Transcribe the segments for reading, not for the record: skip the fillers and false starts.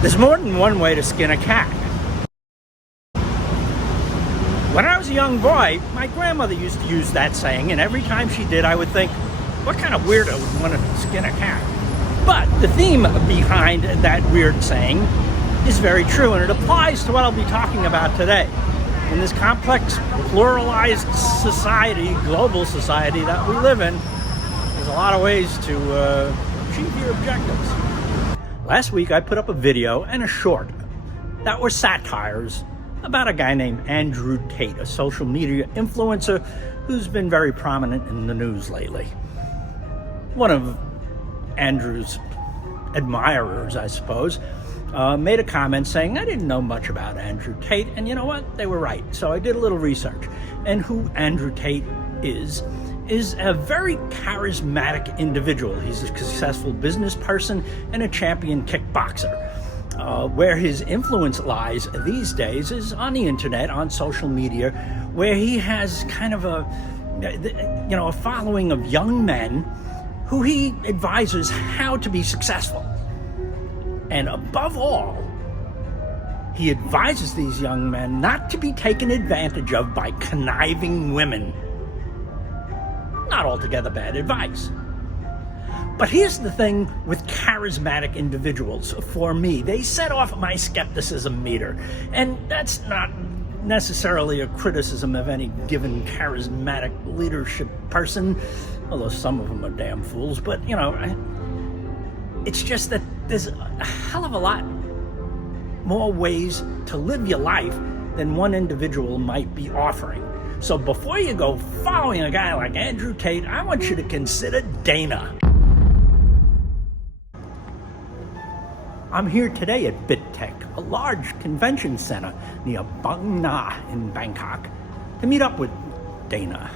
There's more than one way to skin a cat. When I was a young boy, my grandmother used to use that saying, and every time she did, I would think, what kind of weirdo would want to skin a cat? But the theme behind that weird saying is very true, and it applies to what I'll be talking about today. In this complex, pluralized society, global society that we live in, there's a lot of ways to achieve your objectives. Last week, I put up a video and a short that were satires about a guy named Andrew Tate, a social media influencer who's been very prominent in the news lately. One of Andrew's admirers, I suppose, made a comment saying, I didn't know much about Andrew Tate, and you know what? They were right. So I did a little research. And who Andrew Tate is a very charismatic individual. He's a successful business person and a champion kickboxer. Where his influence lies these days is on the internet, on social media, where he has kind of a following of young men who he advises how to be successful. And above all, he advises these young men not to be taken advantage of by conniving women. Not altogether bad advice. But here's the thing with charismatic individuals, for me. They set off my skepticism meter. And that's not necessarily a criticism of any given charismatic leadership person, although some of them are damn fools. But, it's just that there's a hell of a lot more ways to live your life than one individual might be offering. So before you go following a guy like Andrew Tate, I want you to consider Dana. I'm here today at BitTech, a large convention center near Bang Na in Bangkok, to meet up with Dana.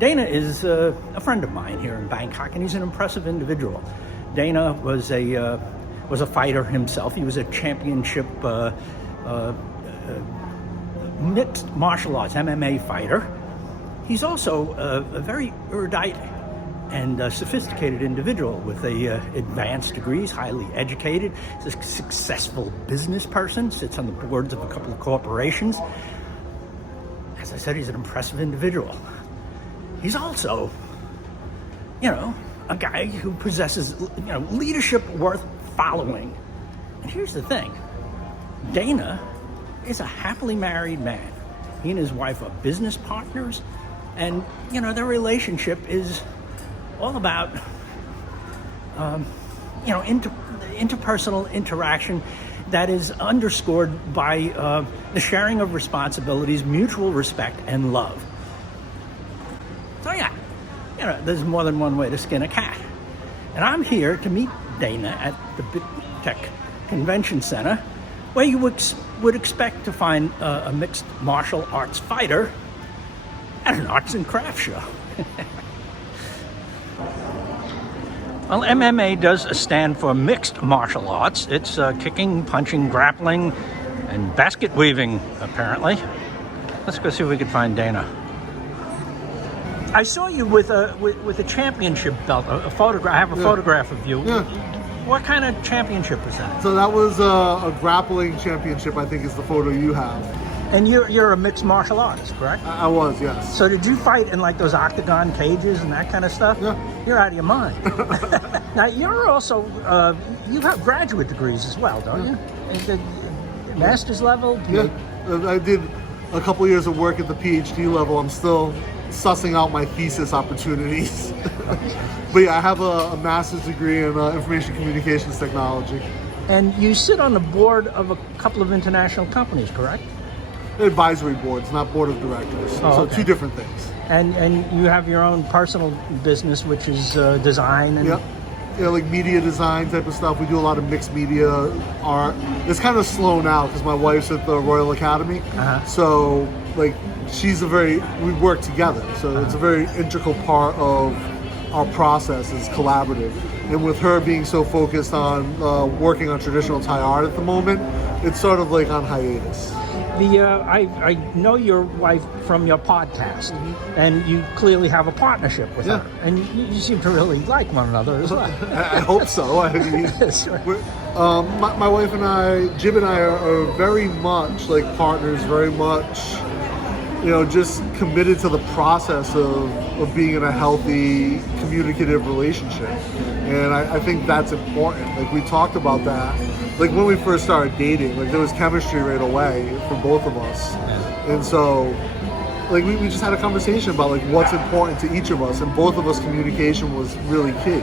Dana is a friend of mine here in Bangkok, and he's an impressive individual. Dana was a fighter himself. He was a championship mixed martial arts, MMA fighter. He's also a very erudite and sophisticated individual with advanced degrees, highly educated. He's a successful business person, sits on the boards of a couple of corporations. As I said, he's an impressive individual. He's also, a guy who possesses, leadership worth following. And here's the thing. Dana is a happily married man. He and his wife are business partners, and, their relationship is all about, interpersonal interaction that is underscored by the sharing of responsibilities, mutual respect, and love. So yeah, there's more than one way to skin a cat. And I'm here to meet Dana at the BitTech Convention Center, where you would expect to find a mixed martial arts fighter at an arts and crafts show. Well, MMA does stand for mixed martial arts. It's kicking, punching, grappling, and basket weaving, apparently. Let's go see if we can find Dana. I saw you with a championship belt, a photograph. I have a photograph of you. Yeah. What kind of championship was that? So that was a grappling championship, I think is the photo you have. And you're a mixed martial artist, correct? I was, yes. So did you fight in like those octagon cages and that kind of stuff? Yeah. You're out of your mind. Now you're also, you have graduate degrees as well, don't you? Master's level? Yeah, I did a couple years of work at the PhD level. I'm still sussing out my thesis opportunities. But yeah, I have a master's degree in information communications technology. And you sit on the board of a couple of international companies, correct? Advisory boards, not board of directors. Oh, okay. So two different things. And you have your own personal business, which is design and... Yep. Like media design type of stuff. We do a lot of mixed media art. It's kind of slow now because my wife's at the Royal Academy. So we work together. So it's a very integral part of our process is collaborative. And with her being so focused on working on traditional Thai art at the moment, it's sort of like on hiatus. I know your wife from your podcast, and you clearly have a partnership with her, and you seem to really like one another as well. I hope so. I mean, my wife and I, Jim and I, are very much like partners, very much, just committed to the process of being in a healthy, communicative relationship. And I think that's important. Like, we talked about that. Like, when we first started dating, like, there was chemistry right away for both of us. And so, like, we just had a conversation about, like, what's important to each of us. And both of us, communication was really key.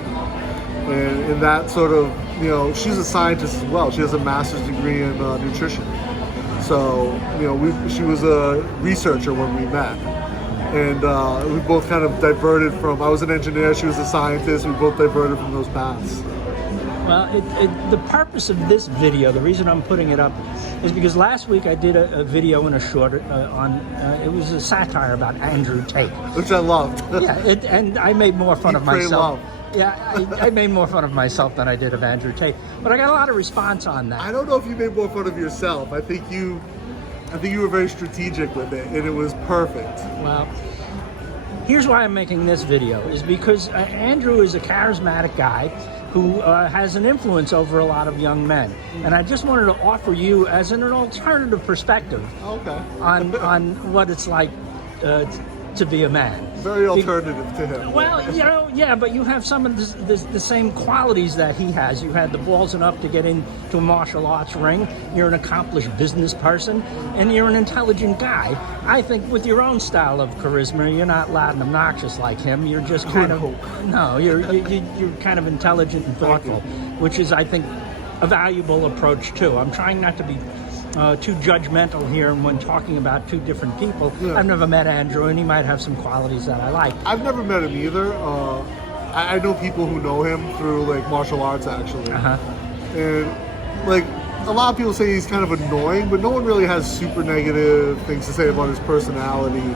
And that sort of, she's a scientist as well. She has a master's degree in nutrition. So, she was a researcher when we met. And we both kind of diverted from, I was an engineer, she was a scientist, we both diverted from those paths. Well, the purpose of this video, the reason I'm putting it up, is because last week I did a video in a short it was a satire about Andrew Tate. Which I loved. Yeah, and I made more fun of myself. Love. Yeah, I made more fun of myself than I did of Andrew Tate. But I got a lot of response on that. I don't know if you made more fun of yourself. I think you were very strategic with it, and it was perfect. Well, here's why I'm making this video, is because Andrew is a charismatic guy who has an influence over a lot of young men. And I just wanted to offer you as an alternative perspective on what it's like to be a man. Very alternative to him. Well, yeah, but you have some of the same qualities that he has. You had the balls enough to get into a martial arts ring. You're an accomplished business person, and you're an intelligent guy. I think with your own style of charisma, you're not loud and obnoxious like him. You're just kind of you're kind of intelligent and thoughtful, which is, I think, a valuable approach too. I'm trying not to be too judgmental here when talking about two different people. Yeah. I've never met Andrew, and he might have some qualities that I like. I've never met him either. I know people who know him through like martial arts, actually. And like, a lot of people say he's kind of annoying, but no one really has super negative things to say about his personality.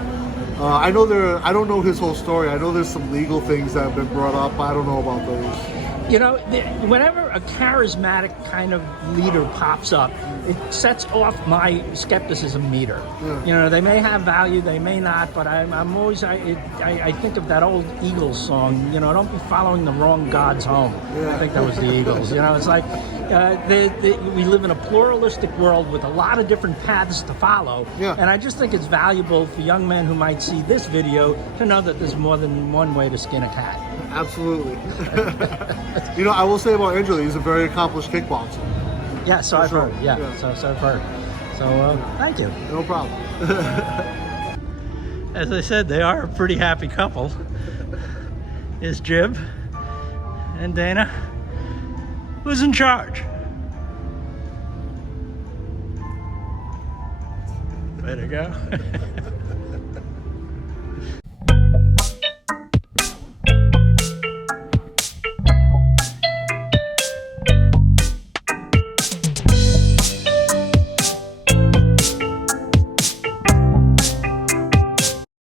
I don't know his whole story. I know there's some legal things that have been brought up. I don't know about those. Whenever a charismatic kind of leader pops up, it sets off my skepticism meter. Yeah. They may have value, they may not, but I'm always, I think of that old Eagles song, don't be following the wrong gods home. Yeah. I think that was the Eagles. It's like, we live in a pluralistic world with a lot of different paths to follow. Yeah. And I just think it's valuable for young men who might see this video to know that there's more than one way to skin a cat. Absolutely. I will say about Andrew, he's a very accomplished kickboxer. Yeah, so I've heard. Yeah, so I've heard. So thank you. No problem. As I said, they are a pretty happy couple. Is Jib and Dana. Who's in charge? Way to go.